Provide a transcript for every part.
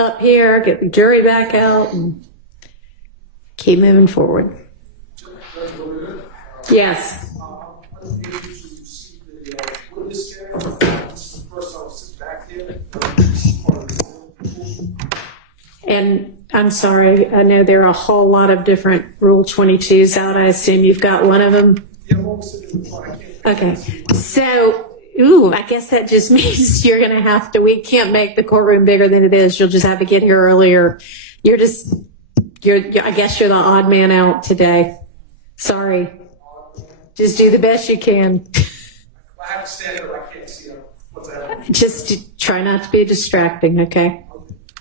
up here, get the jury back out, and keep moving forward. Yes. And I'm sorry, I know there are a whole lot of different Rule 22s out. I assume you've got one of them? Okay. So, I guess that just means you're going to have to, we can't make the courtroom bigger than it is. You'll just have to get here earlier. I guess you're the odd man out today. Sorry. Just do the best you can. I have to stand there, I can't see what's happening. Just try not to be distracting, okay?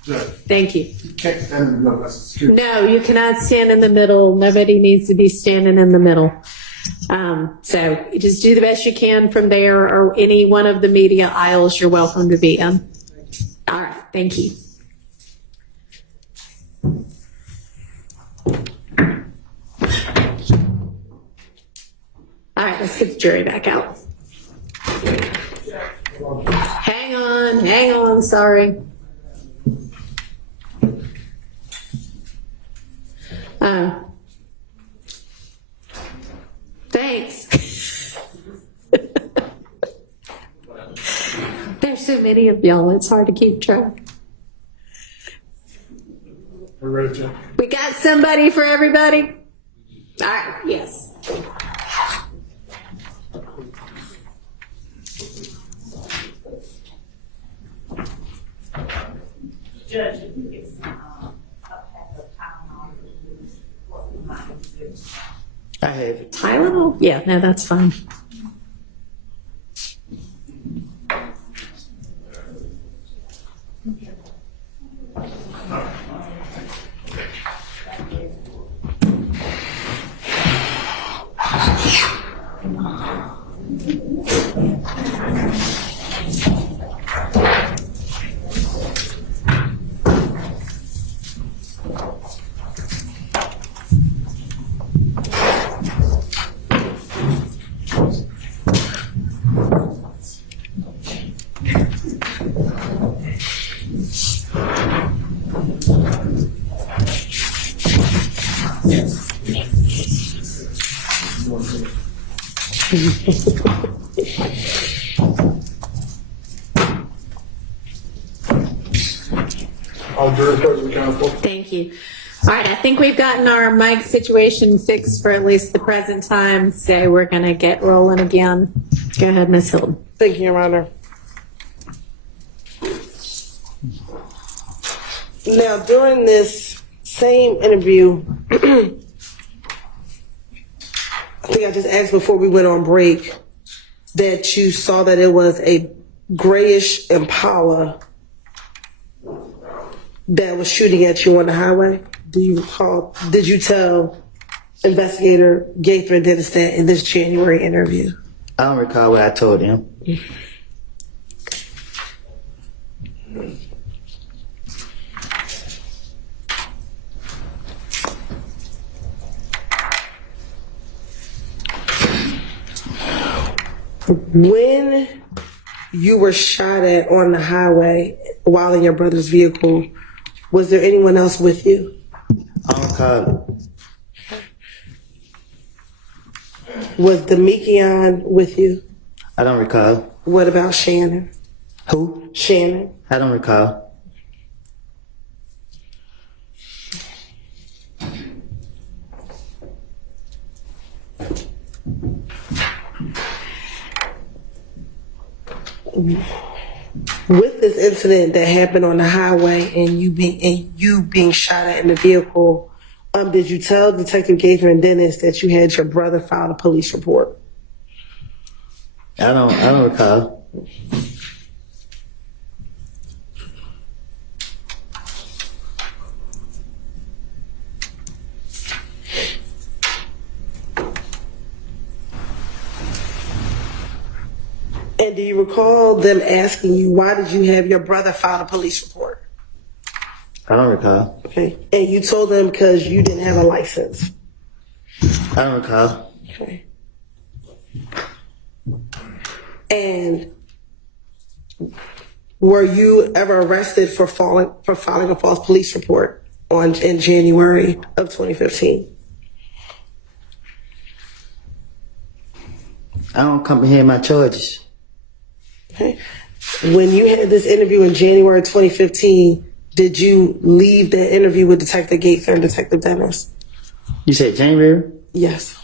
Thank you. You can't stand in the middle. No, you cannot stand in the middle. Nobody needs to be standing in the middle. So just do the best you can from there, or any one of the media aisles you're welcome to be in. All right, thank you. All right, let's get the jury back out. Hang on, sorry. Thanks. There's so many of y'all, it's hard to keep track. We're ready, Jim. We got somebody for everybody? All right, yes. Judge, if you get some a pack of Tylenol, what we might do. I have it. Tylenol? Yeah, no, that's fine. Thank you. All right, I think we've gotten our mic situation fixed for at least the present time, so we're going to get rolling again. Go ahead, Ms. Hilton. Thank you, Your Honor. Now, during this same interview, I think I just asked before we went on break that you saw that it was a grayish Impala that was shooting at you on the highway. Do you recall? Did you tell investigator Gaither Dennis that in this January interview? I don't recall what I told him. When you were shot at on the highway while in your brother's vehicle, was there anyone else with you? I don't recall it. Was Demekion with you? I don't recall. What about Shannon? Who? Shannon. I don't recall. With this incident that happened on the highway and you being shot at in the vehicle, did you tell Detective Gaither and Dennis that you had your brother file a police report? I don't recall. And do you recall them asking you, why did you have your brother file a police report? I don't recall. Okay. And you told them because you didn't have a license? I don't recall. Okay. And Were you ever arrested for filing a false police report in January of 2015? I don't comprehend my charges. Okay. When you had this interview in January 2015, did you leave that interview with Detective Gaither and Detective Dennis? You said January? Yes.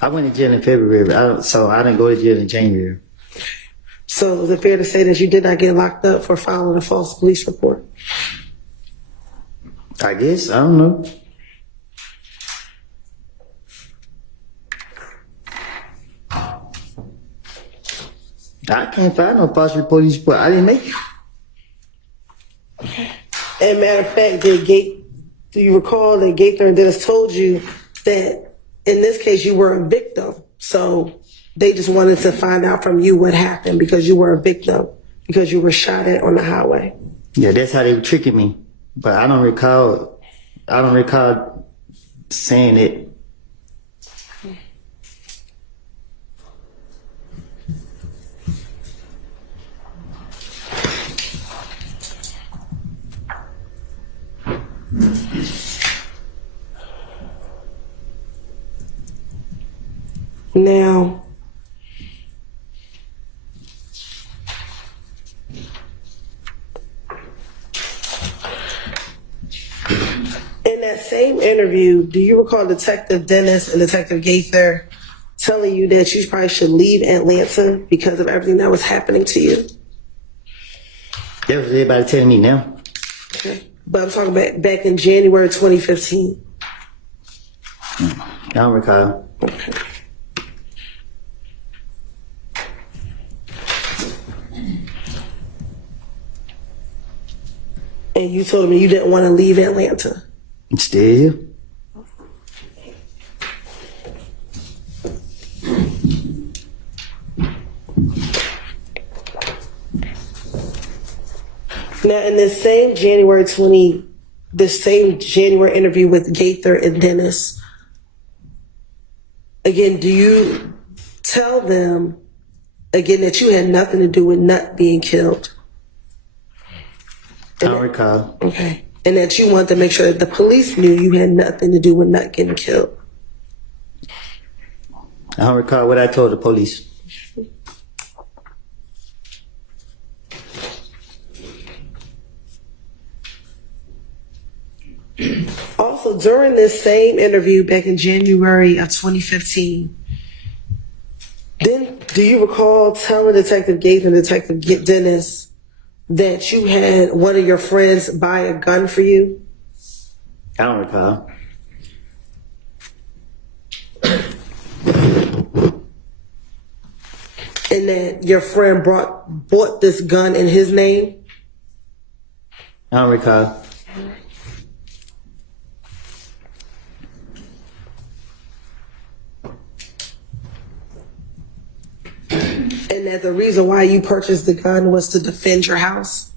I went to jail in February, so I didn't go to jail in January. So is it fair to say that you did not get locked up for filing a false police report? I guess, I don't know. I can't find no false police report. I didn't make it. And matter of fact, do you recall that Gaither and Dennis told you that in this case you were a victim? So they just wanted to find out from you what happened because you were a victim, because you were shot at on the highway. Yeah, that's how they were tricking me. But I don't recall saying it. Now, in that same interview, do you recall Detective Dennis and Detective Gaither telling you that you probably should leave Atlanta because of everything that was happening to you? That was everybody telling me now. Okay. But I'm talking about back in January 2015. I don't recall. Okay. And you told me you didn't want to leave Atlanta. I'm still here. Now, in this same January interview with Gaither and Dennis, again, do you tell them again that you had nothing to do with Nut being killed? I don't recall. Okay. And that you wanted to make sure that the police knew you had nothing to do with Nut getting killed? I don't recall what I told the police. Also, during this same interview back in January of 2015, then do you recall telling Detective Gates and Detective Dennis that you had one of your friends buy a gun for you? I don't recall. And that your friend bought this gun in his name? I don't recall. And that the reason why you purchased the gun was to defend your house?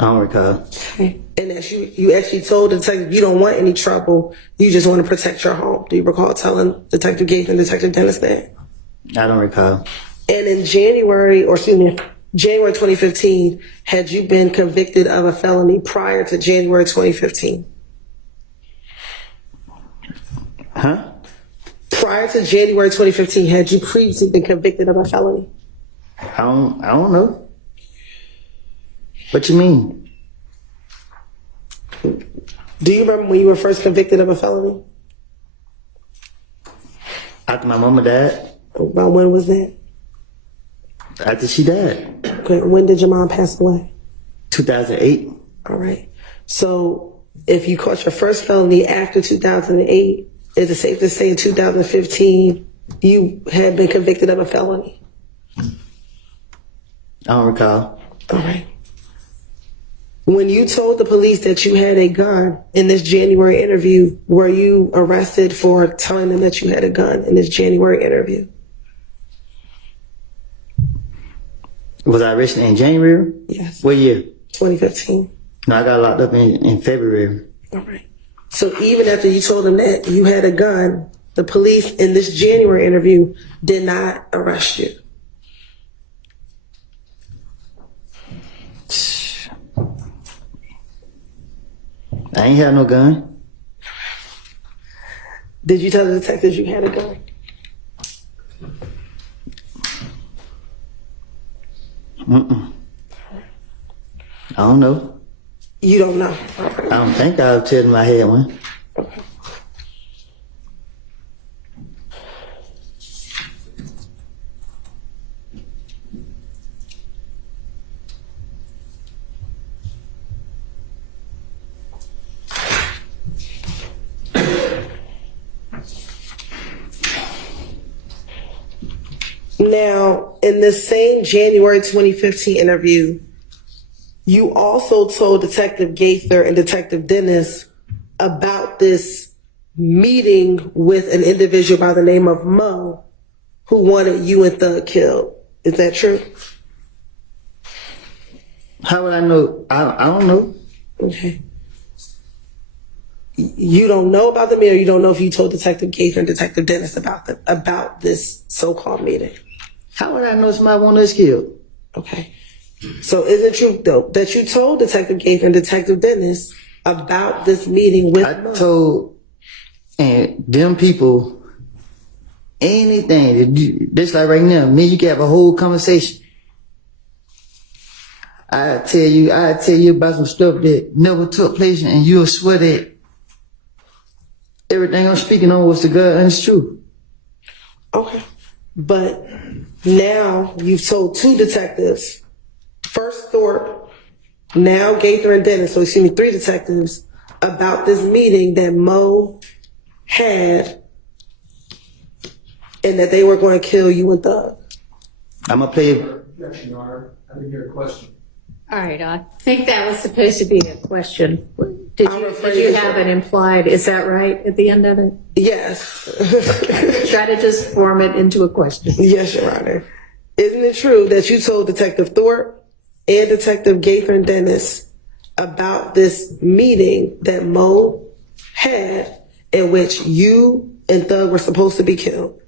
I don't recall. Okay. And that you actually told the detective you don't want any trouble, you just want to protect your home. Do you recall telling Detective Gates and Detective Dennis that? I don't recall. And in January 2015, had you been convicted of a felony prior to January 2015? Huh? Prior to January 2015, had you previously been convicted of a felony? I don't know. What you mean? Do you remember when you were first convicted of a felony? After my mama died. About when was that? After she died. Okay, when did your mom pass away? 2008. All right. So if you caught your first felony after 2008, is it safe to say in 2015 you had been convicted of a felony? I don't recall. All right. When you told the police that you had a gun in this January interview, were you arrested for telling them that you had a gun in this January interview? Was I arrested in January? Yes. What year? 2015. No, I got locked up in February. All right. So even after you told them that you had a gun the police in this January interview did not arrest you. I ain't have no gun. Did you tell the detectives you had a gun? I don't know. You don't know. I don't think I'll tell them I had one. Now, in the same January 2015 interview, you also told Detective Gaither and Detective Dennis about this meeting with an individual by the name of Mo who wanted you and Thug killed. Is that true? How would I know? I don't know. Okay. You don't know about the meeting, or you don't know if you told Detective Gaither and Detective Dennis about this so-called meeting? How would I know somebody want us killed? Okay. So is it true, though, that you told Detective Gaither and Detective Dennis about this meeting with I Mo? told and them people anything. Just like right now, me, you can have a whole conversation. I tell you about some stuff that never took place, and you'll swear that everything I'm speaking on was the God and it's true. Okay. But now you've told two detectives, first Thorpe, now Gaither and Dennis, so excuse me, three detectives, about this meeting that Mo had and that they were going to kill you and Thug. I'm gonna play. Objection, Your Honor. I didn't hear a question. All right, I think that was supposed to be a question. Did I'm you afraid have it implied? Is that right at the end of it? Yes. Try to just form it into a question. Yes, Your Honor. Isn't it true that you told Detective Thorpe and Detective Gaither and Dennis about this meeting that Mo had in which you and Thug were supposed to be killed?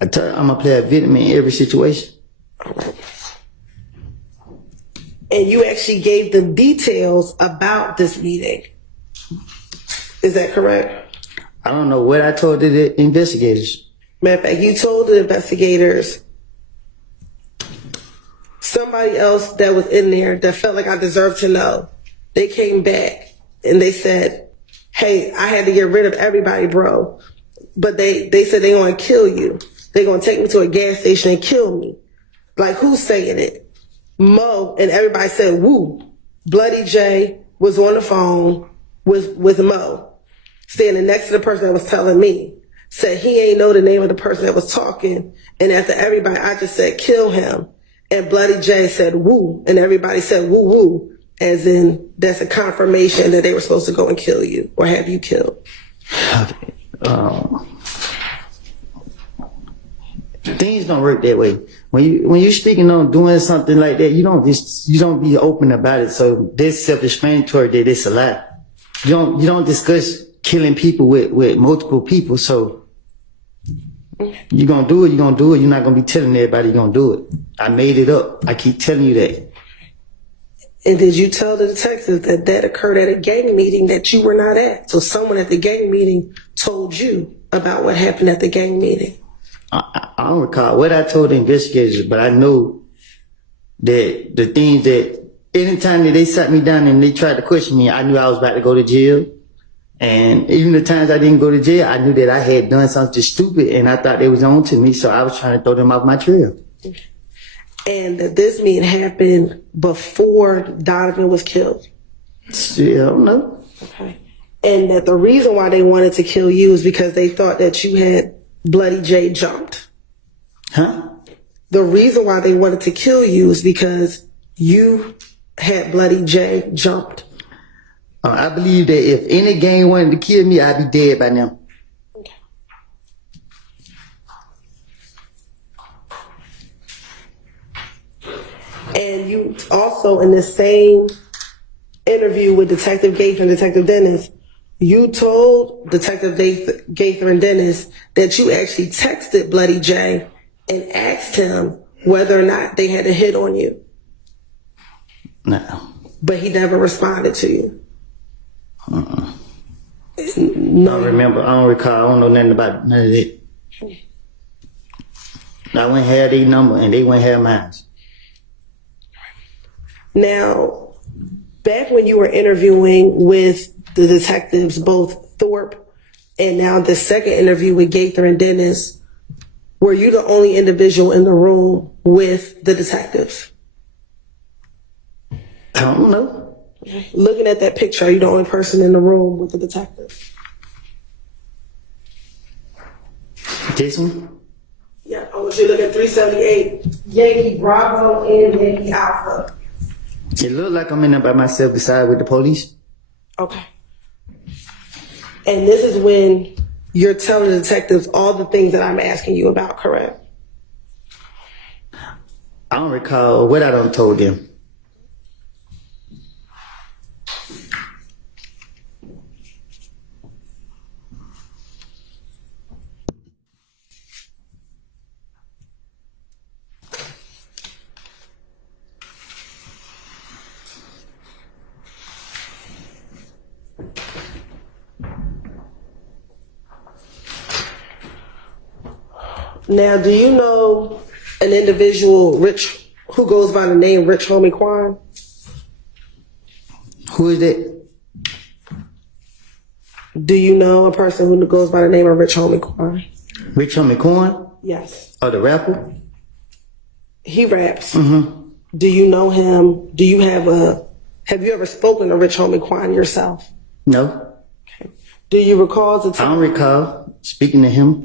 I'm gonna play a victim in every situation. All right. And you actually gave them details about this meeting. Is that correct? I don't know what I told the investigators. Matter of fact, you told the investigators somebody else that was in there that felt like I deserved to know. They came back and they said, hey, I had to get rid of everybody, bro. But they said they're going to kill you. They're going to take me to a gas station and kill me. Like, who's saying it? Mo, and everybody said, woo. Bloody J was on the phone with Mo, standing next to the person that was telling me. Said he ain't know the name of the person that was talking. And after everybody, I just said, kill him. And Bloody J said, woo. And everybody said, woo, woo. As in, that's a confirmation that they were supposed to go and kill you or have you killed. Things don't work that way. When you're speaking on doing something like that, you don't be open about it. So that's self-explanatory that it's a lie. You don't discuss killing people with multiple people. So you're gonna do it. You're gonna do it. You're not gonna be telling everybody you're gonna do it. I made it up. I keep telling you that. And did you tell the detectives that that occurred at a gang meeting that you were not at? So someone at the gang meeting told you about what happened at the gang meeting. I don't recall what I told the investigators, but I know that the things that anytime that they sat me down and they tried to question me, I knew I was about to go to jail. And even the times I didn't go to jail, I knew that I had done something stupid and I thought they was on to me. So I was trying to throw them off my trail. And that this meeting happened before Donovan was killed. Still, I don't know. Okay. And that the reason why they wanted to kill you is because they thought that you had Bloody J jumped. Huh? The reason why they wanted to kill you is because you had Bloody J jumped. I believe that if any gang wanted to kill me, I'd be dead by now. And you also, in the same interview with Detective Gates and Detective Dennis, you told Detective Gaither and Dennis that you actually texted Bloody J and asked him whether or not they had a hit on you. No. But he never responded to you. I No. don't remember. I don't recall. I don't know nothing about none of that. I wouldn't have their number and they wouldn't have mine. Now, back when you were interviewing with the detectives, both Thorpe and now the second interview with Gaither and Dennis, were you the only individual in the room with the detectives? I don't know. Looking at that picture, are you the only person in the room with the detectives? This one? Yeah, I want you to look at 378, Yankee Bravo and Yankee Alpha. It looked like I'm in there by myself beside with the police. Okay. And this is when you're telling the detectives all the things that I'm asking you about, correct? I don't recall what I done told them. Now, do you know an individual, Rich, who goes by the name Rich Homie Quan? Who is that? Do you know a person who goes by the name of Rich Homie Quan? Rich Homie Quan? Yes. Oh, the rapper? He raps. Do you know him? Have you ever spoken to Rich Homie Quan yourself? No. Do you recall I don't recall speaking to him.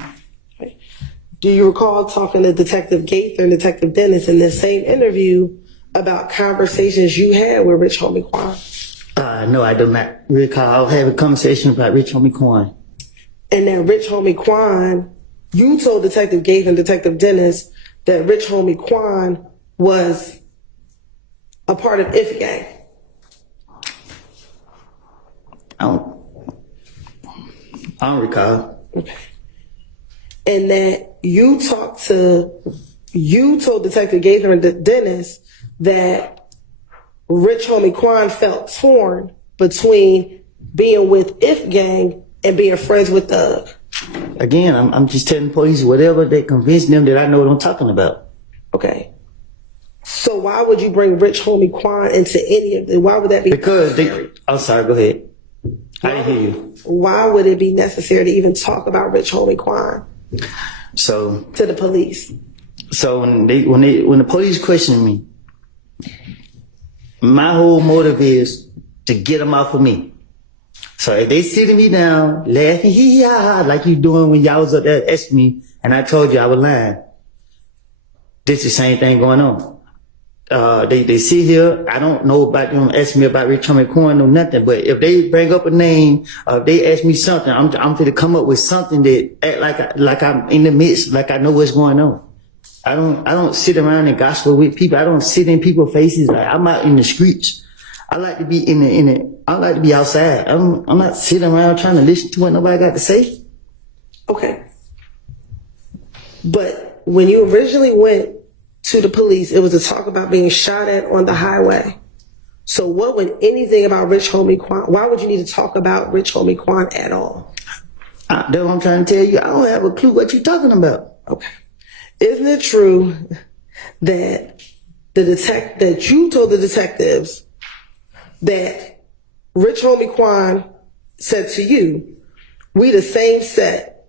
Do you recall talking to Detective Gaither and Detective Dennis in this same interview about conversations you had with Rich Homie Quan? No, I do not recall having a conversation about Rich Homie Quan. And that Rich Homie Quan, you told Detective Gaither and Detective Dennis that Rich Homie Quan was a part of If Gang. I don't recall. Okay. And that you told Detective Gaither and Dennis that Rich Homie Quan felt torn between being with If Gang and being friends with Thug. Again, I'm just telling police whatever they convince them that I know what I'm talking about. Okay. So why would you bring Rich Homie Quan into any of it? Why would that be Because necessary? I'm sorry, go ahead. I didn't hear you. Why would it be necessary to even talk about Rich Homie Quan So to the police? So when the police question me, my whole motive is to get them off of me. So if they sitting me down, laughing, hee ha, like you doing when y'all was up there asking me, and I told you I was lying, this the same thing going on. They sit here, I don't know about them asking me about Rich Homie Quan or nothing, but if they bring up a name, if they ask me something, I'm gonna come up with something that act like I'm in the midst, like I know what's going on. I don't sit around and gossip with people. I don't sit in people's faces. Like, I'm out in the streets. I like to be I like to be outside. I'm not sitting around trying to listen to what nobody got to say. Okay. But when you originally went to the police, it was to talk about being shot at on the highway. So what would anything about Rich Homie Quan, why would you need to talk about Rich Homie Quan at all? That's what I'm trying to tell you. I don't have a clue what you're talking about. Okay. Isn't it true that that you told the detectives that Rich Homie Quan said to you, we the same set.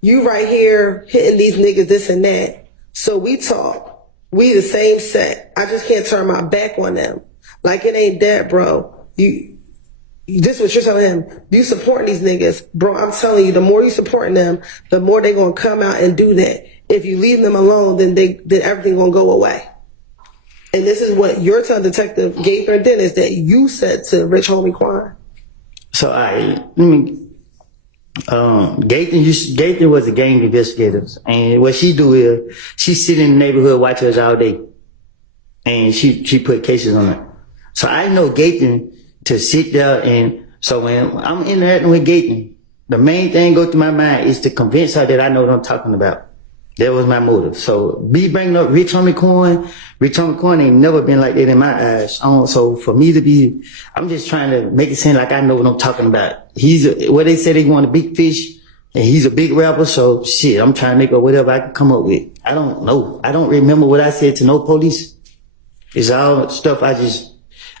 You right here hitting these niggas this and that. So we talk. We the same set. I just can't turn my back on them. Like it ain't that, bro. This is what you're telling him. You supporting these niggas. Bro, I'm telling you, the more you supporting them, the more they gonna come out and do that. If you leave them alone, then everything gonna go away. And this is what you're telling Detective Gaither and Dennis that you said to Rich Homie Quan. So Gaither was a gang investigator, and what she do is she sit in the neighborhood, watch us all day, and she put cases on it. So I know Gaither to sit there and So when I'm interacting with Gaten, the main thing go through my mind is to convince her that I know what I'm talking about. That was my motive. So me bringing up Rich Homie Quan ain't never been like that in my eyes. So for me to be, I'm just trying to make it seem like I know what I'm talking about. What they say they want a big fish, and he's a big rapper. So shit, I'm trying to make up whatever I can come up with. I don't know. I don't remember what I said to no police. It's all stuff I just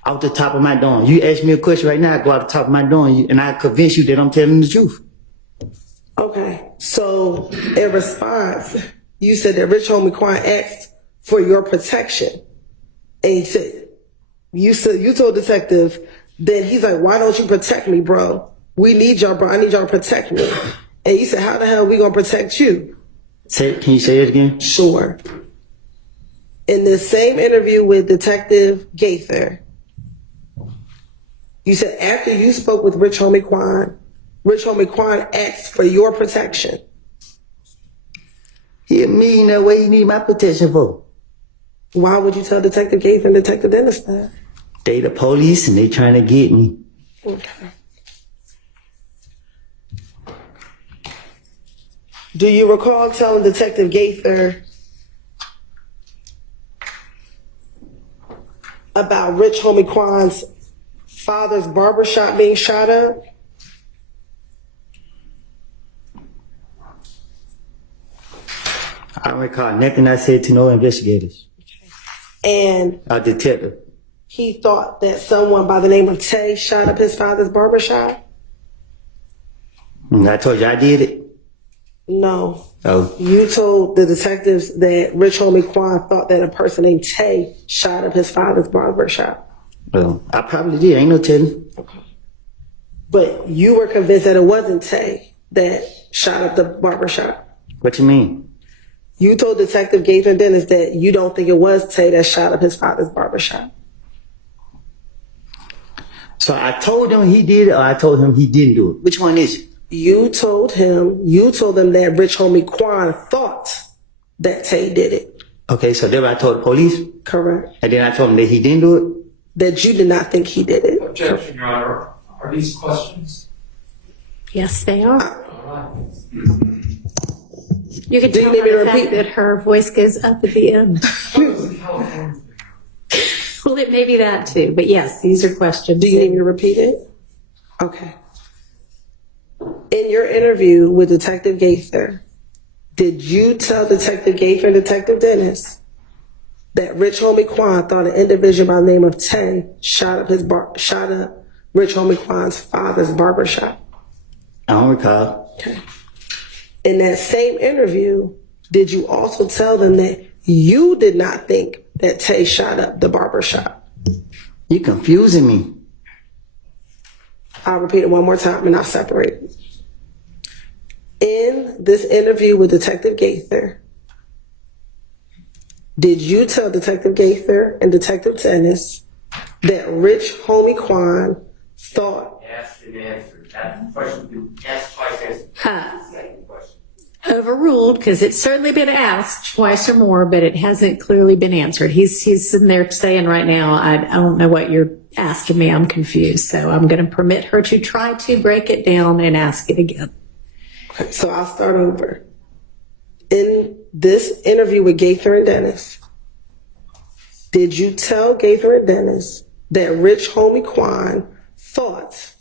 out the top of my dome. You ask me a question right now, I go out the top of my dome, and I convince you that I'm telling the truth. Okay, so in response, you said that Rich Homie Quan asked for your protection. And you told detective that he's like, why don't you protect me, bro? We need y'all, bro. I need y'all to protect me. And you said, how the hell are we gonna protect you? Can you say it again? Sure. In the same interview with Detective Gaither, you said after you spoke with Rich Homie Quan asked for your protection. He a millionaire, what he need my protection for? Why would you tell Detective Gaither and Detective Dennis that? They the police and they trying to get me. Okay. Do you recall telling Detective Gaither about Rich Homie Quan's father's barbershop being shot up? I don't recall nothing I said to no investigators. And A detective. he thought that someone by the name of Tay shot up his father's barbershop? And I told you I did it. No. Oh, You told the detectives that Rich Homie Quan thought that a person named Tay shot up his father's barbershop. well, I probably did. Ain't no telling. But you were convinced that it wasn't Tay that shot up the barbershop. What you mean? You told Detective Gaither and Dennis that you don't think it was Tay that shot up his father's barbershop. So I told him he did it, or I told him he didn't do it. Which one is it? You told them that Rich Homie Quan thought that Tay did it. Okay, so then I told the police, Correct. and then I told him that he didn't do it. That you did not think he did it. Objection, Your Honor. Are these questions? Yes, they are. All right. You can Do you tell need me to by the fact repeat? that her voice goes up at the end. California. Well, it may be that too, but yes, these are questions. Do you need me to repeat it? Okay. In your interview with Detective Gaither, did you tell Detective Gaither and Detective Dennis that Rich Homie Quan thought an individual by the name of Tay shot up Rich Homie Quan's father's barbershop? I don't recall. Okay. In that same interview, did you also tell them that you did not think that Tay shot up the barbershop? You confusing me. I'll repeat it one more time and I'll separate it. In this interview with Detective Gaither, did you tell Detective Gaither and Detective Dennis that Rich Homie Quan thought Asked and answered. That question been asked twice, answered. Second question. Overruled, because it's certainly been asked twice or more, but it hasn't clearly been answered. He's sitting there saying right now, I don't know what you're asking me. I'm confused. So I'm going to permit her to try to break it down and ask it again. So I'll start over. In this interview with Gaither and Dennis, did you tell Gaither and Dennis that Rich Homie Quan thought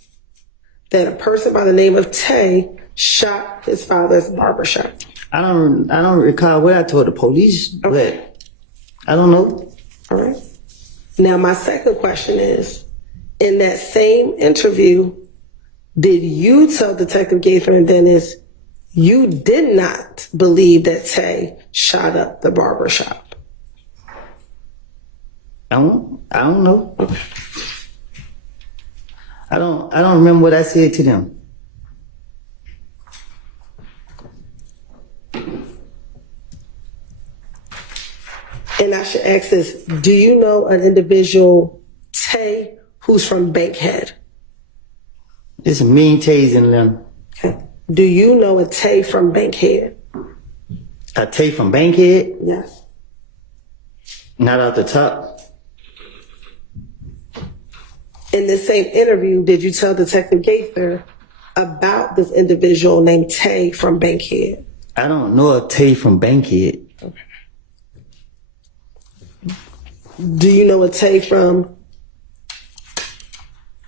that a person by the name of Tay shot his father's barbershop? I don't recall what I told the police, but I don't know. All right. Now my second question is, in that same interview, did you tell Detective Gaither and Dennis you did not believe that Tay shot up the barbershop? I don't know. I don't remember what I said to them. And I should ask this, do you know an individual, Tay, who's from Bankhead? There's a million Tays in them. Okay. Do you know a Tay from Bankhead? A Tay from Bankhead, Yes. not out the top. In this same interview, did you tell Detective Gaither about this individual named Tay from Bankhead? I don't know a Tay from Bankhead. Do you know a Tay from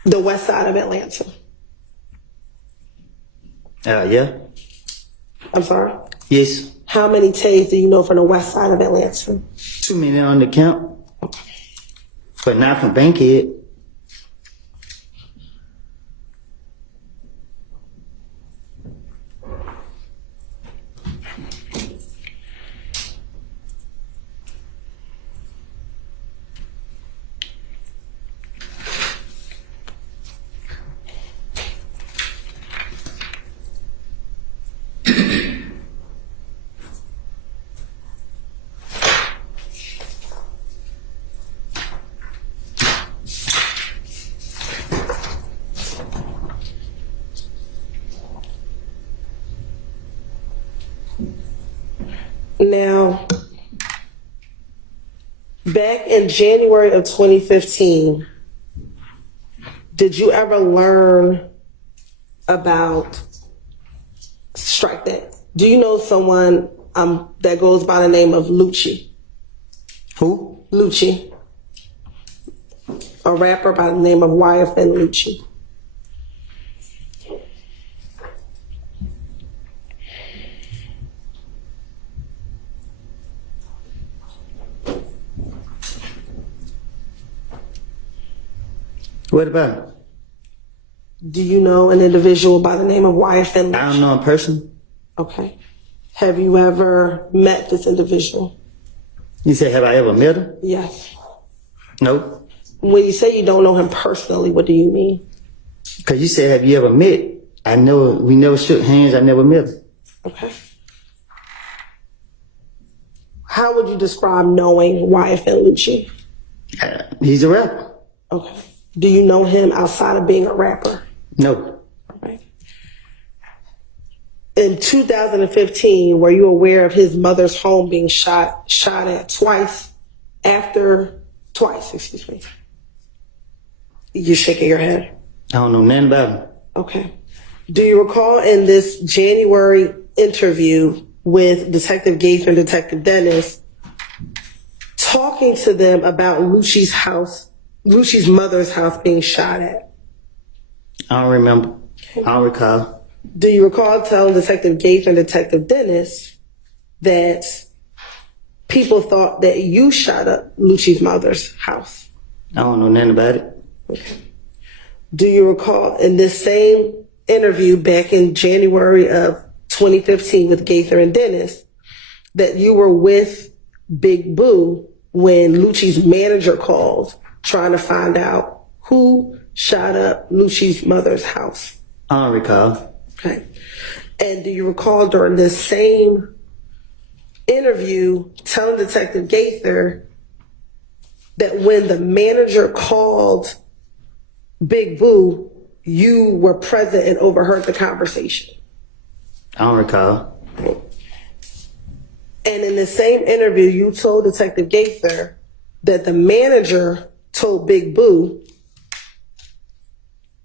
the west side of Atlanta? Yeah. I'm sorry? Yes. How many Tays do you know from the west side of Atlanta? 2 million on the count. But not from Bankhead. Now, back in January of 2015, did you ever learn about, strike that, do you know someone that goes by the name of Luchi? Who? Luchi. A rapper by the name of YFN Luchi. What about it? Do you know an individual by the name of YFN Luchi? I don't know a person. Okay. Have you ever met this individual? You say, have I ever met him? Yes. No. When you say you don't know him personally, what do you mean? Because you said, have you ever met? We never shook hands. I never met him. Okay. How would you describe knowing YFN Luchi? He's a rapper. Okay. Do you know him outside of being a rapper? No. Right. In 2015, were you aware of his mother's home being shot at twice? Excuse me. You're shaking your head. I don't know nothing about him. Okay. Do you recall in this January interview with Detective Gaither and Detective Dennis talking to them about Luchi's mother's house being shot at? I don't remember. I don't recall. Do you recall telling Detective Gaither and Detective Dennis that people thought that you shot up Luchi's mother's house? I don't know nothing about it. Okay. Do you recall in this same interview back in January of 2015 with Gaither and Dennis that you were with Big Boo when Luchi's manager called trying to find out who shot up Luchi's mother's house? I don't recall. Okay. And do you recall during this same interview telling Detective Gaither that when the manager called Big Boo, you were present and overheard the conversation? I don't recall. And in the same interview, you told Detective Gaither that the manager told Big Boo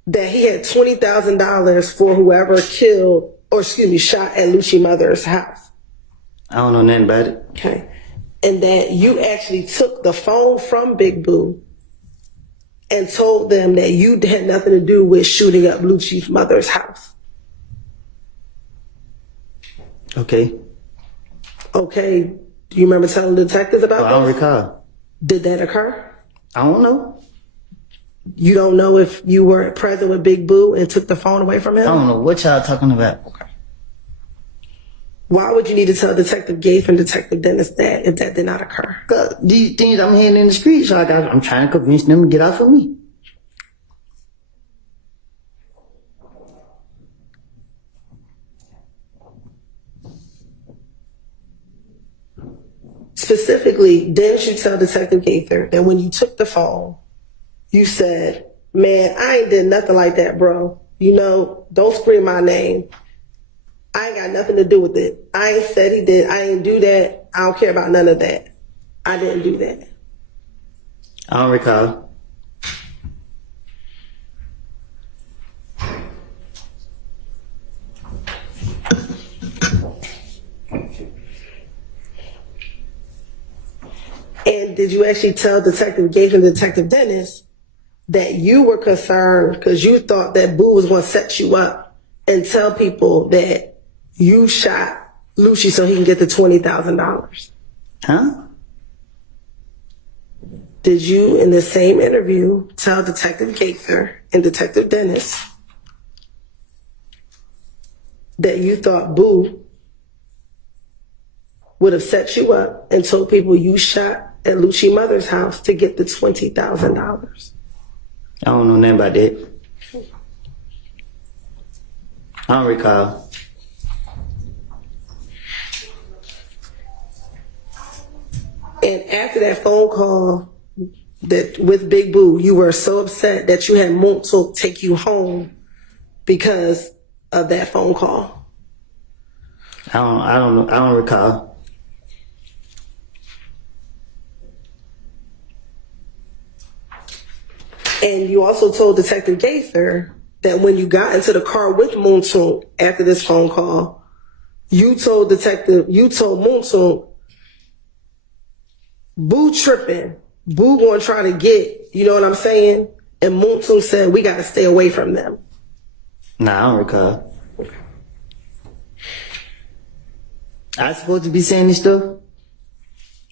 that he had $20,000 for whoever shot at Luchi's mother's house. I don't know nothing about it. Okay. And that you actually took the phone from Big Boo and told them that you had nothing to do with shooting up Luchi's mother's house. Okay. Okay. Do you remember telling the detectives about I don't this? recall. Did that occur? I don't know. You don't know if you were present with Big Boo and took the phone away from him? I don't know what y'all talking about. Okay. Why would you need to tell Detective Gaither and Detective Dennis that if that did not occur? These things I'm hearing in the streets, so I'm trying to convince them to get off of me. Specifically, didn't you tell Detective Gaither that when you took the phone, you said, man, I ain't did nothing like that, bro. You know, don't scream my name. I ain't got nothing to do with it. I ain't said he did. I ain't do that. I don't care about none of that. I didn't do that. I don't recall. did you actually tell Detective Gates and Detective Dennis that you were concerned because you thought that Boo was going to set you up and tell people that you shot Luchi so he can get the $20,000? Huh? Did you, in the same interview, tell Detective Gaither and Detective Dennis that you thought Boo would have set you up and told people you shot at Luchi mother's house to get the $20,000? I don't know nothing about that. I don't recall. And after that phone call that with Big Boo, you were so upset that you had Montauk take you home because of that phone call. I don't recall. And you also told Detective Gaither that when you got into the car with Montauk after this phone call, you told Montauk, Boo tripping. Boo gonna try to get, you know what I'm saying? And Montauk said, we gotta stay away from them. Nah, I don't recall. I supposed to be saying this stuff?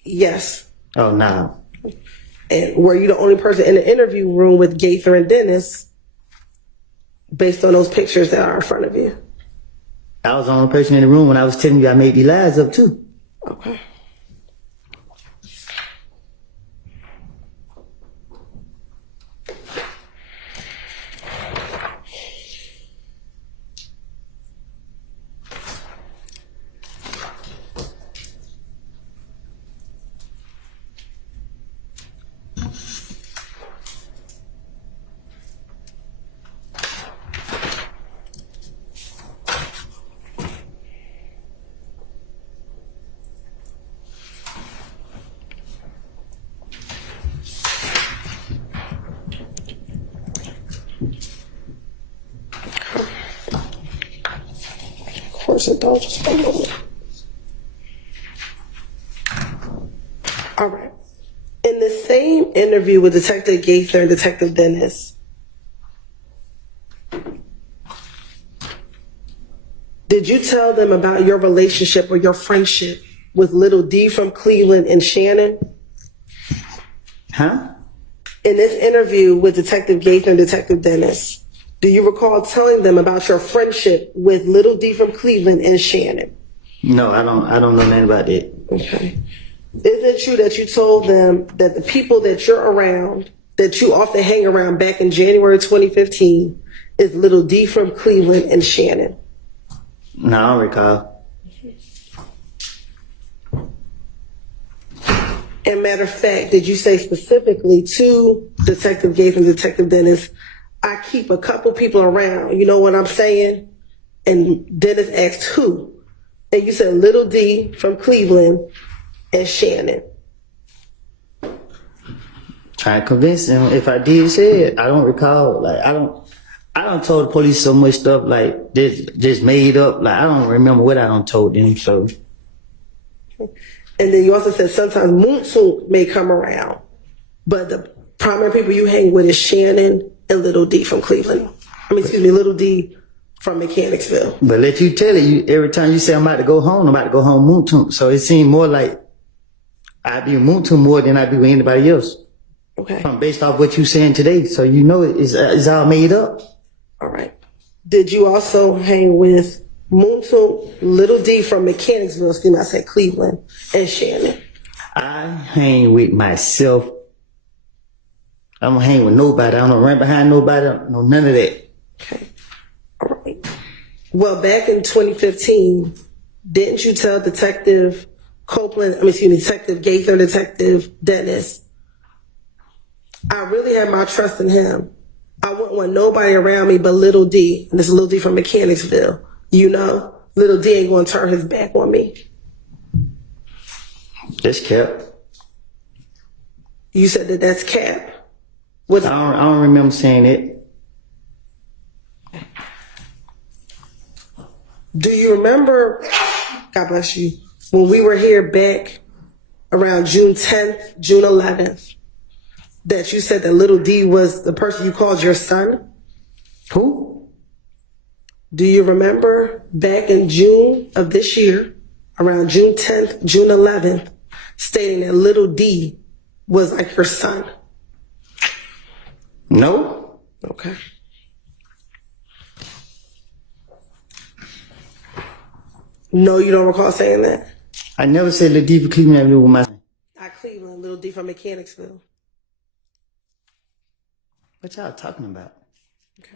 Yes. Oh, nah. And were you the only person in the interview room with Gaither and Dennis based on those pictures that are in front of you? I was the only person in the room when I was telling you I made these lies up too. Okay. Of course, indulge for a moment. All right. In the same interview with Detective Gaither and Detective Dennis, did you tell them about your relationship or your friendship with Little D from Cleveland and Shannon? Huh? In this interview with Detective Gaither and Detective Dennis, do you recall telling them about your friendship with Little D from Cleveland and Shannon? No, I don't know nothing about that. Okay. Is it true that you told them that the people that you're around, that you often hang around back in January 2015, is Little D from Cleveland and Shannon? No, I don't recall. And matter of fact, did you say specifically to Detective Gaither and Detective Dennis, I keep a couple people around, you know what I'm saying? And Dennis asked who? And you said Little D from Cleveland and Shannon. Trying to convince him. If I did say it, I don't recall. Like I don't told the police so much stuff like this, just made up. Like I don't remember what I don't told them. So. And then you also said sometimes Moonsook may come around, but the primary people you hang with is Shannon and Little D from Cleveland. Little D from Mechanicsville. But let you tell it, every time you say I'm about to go home, Moontoon. So it seemed more like I be with Moontoon more than I be with anybody else. Okay. Based off what you saying today. So you know it's all made up. All right. Did you also hang with Moontoon, Little D from Mechanicsville, I said Cleveland, and Shannon? I hang with myself. I don't hang with nobody. I don't run behind nobody. I don't know none of that. Okay. All right. Well, back in 2015, didn't you tell Detective Detective Gaither and Detective Dennis, I really have my trust in him. I wouldn't want nobody around me but Little D. And this is Little D from Mechanicsville. You know, Little D ain't going to turn his back on me. That's cap. You said that's cap. I don't remember saying it. Do you remember, God bless you, when we were here back around June 10th, June 11th, that you said that little D was the person you called your son? Who? Do you remember back in June of this year, around June 10th, June 11th, stating that little D was like your son? No. Okay. No, you don't recall saying that? I never said Lil D for Cleveland Avenue with my son. Cleveland, little D from Mechanicsville. What y'all talking about? Okay.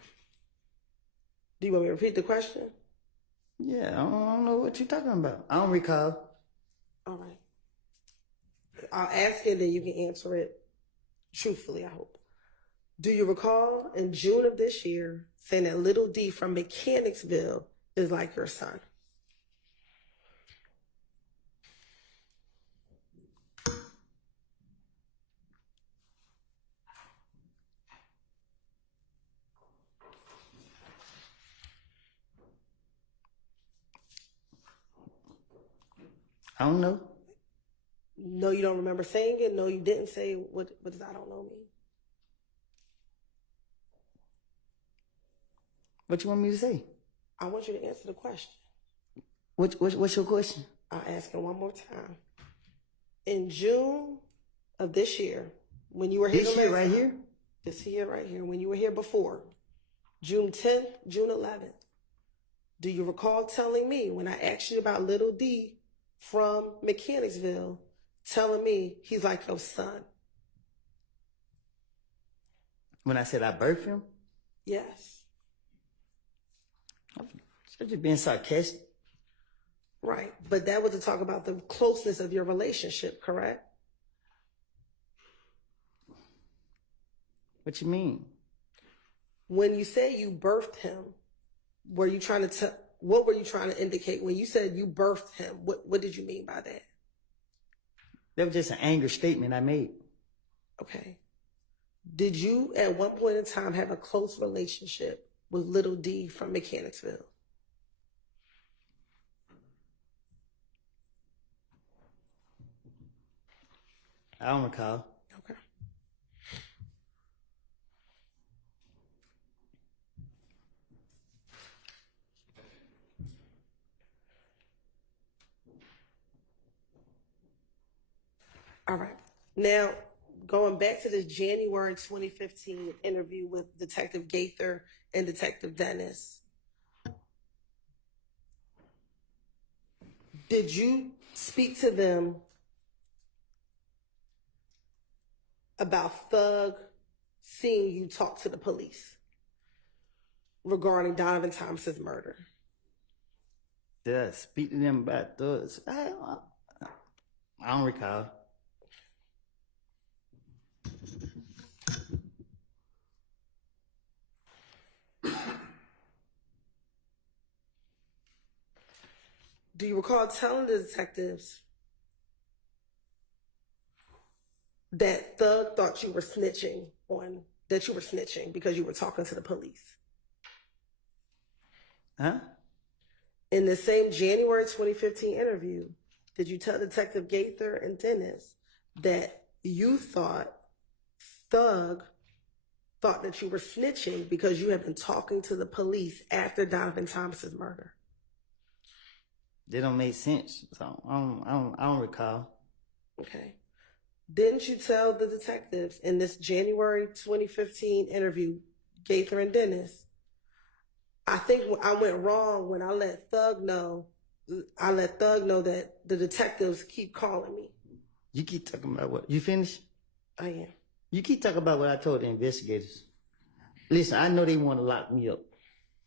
Do you want me to repeat the question? Yeah, I don't know what you're talking about. I don't recall. All right. I'll ask it, then you can answer it truthfully, I hope. Do you recall in June of this year saying that little D from Mechanicsville is like your son? I don't know. No, you don't remember saying it? No, you didn't say what does I don't know mean? What you want me to say? I want you to answer the question. What's your question? I'll ask it one more time. In June of this year, when you were here This year right here? This year right here, when you were here before, June 10th, June 11th, do you recall telling me when I asked you about little D from Mechanicsville, telling me he's like your son? When I said I birthed him? Yes. I'm just being sarcastic. Right. But that was to talk about the closeness of your relationship, correct? What you mean? When you say you birthed him, were you trying to what were you trying to indicate when you said you birthed him? What did you mean by that? That was just an anger statement I made. Okay. Did you at one point in time have a close relationship with little D from Mechanicsville? I don't recall. Okay. All right. Now, going back to this January 2015 interview with Detective Gaither and Detective Dennis, did you speak to them about Thug seeing you talk to the police regarding Donovan Thomas's murder? Did I speak to them about thugs? I don't recall. Do you recall telling the detectives that Thug thought you were snitching because you were talking to the police? Huh? In the same January 2015 interview, did you tell Detective Gaither and Dennis that you thought Thug thought that you were snitching because you had been talking to the police after Donovan Thomas's murder? They don't make sense. So I don't recall. Okay. Didn't you tell the detectives in this January 2015 interview, Gaither and Dennis, I think I went wrong when I let Thug know that the detectives keep calling me. You keep talking about what? You finished? I am. You keep talking about what I told the investigators. Listen, I know they want to lock me up.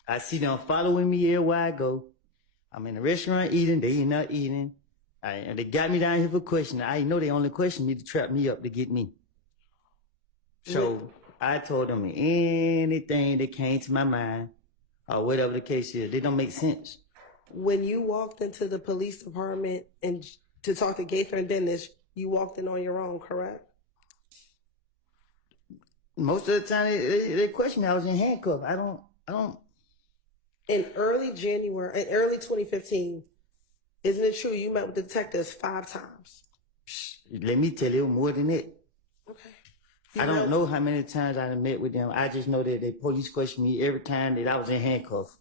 I see them following me everywhere I go. I'm in the restaurant eating, they not eating. And they got me down here for questioning. I know they only question me to trap me up to get me. So I told them anything that came to my mind or whatever the case is. They don't make sense. When you walked into the police department and to talk to Gaither and Dennis, you walked in on your own, correct? Most of the time they question me. I was in handcuffs. I don't. In early 2015, isn't it true you met with detectives 5 times? Let me tell you more than that. Okay. I don't know how many times I done met with them. I just know that they police questioned me every time that I was in handcuffs.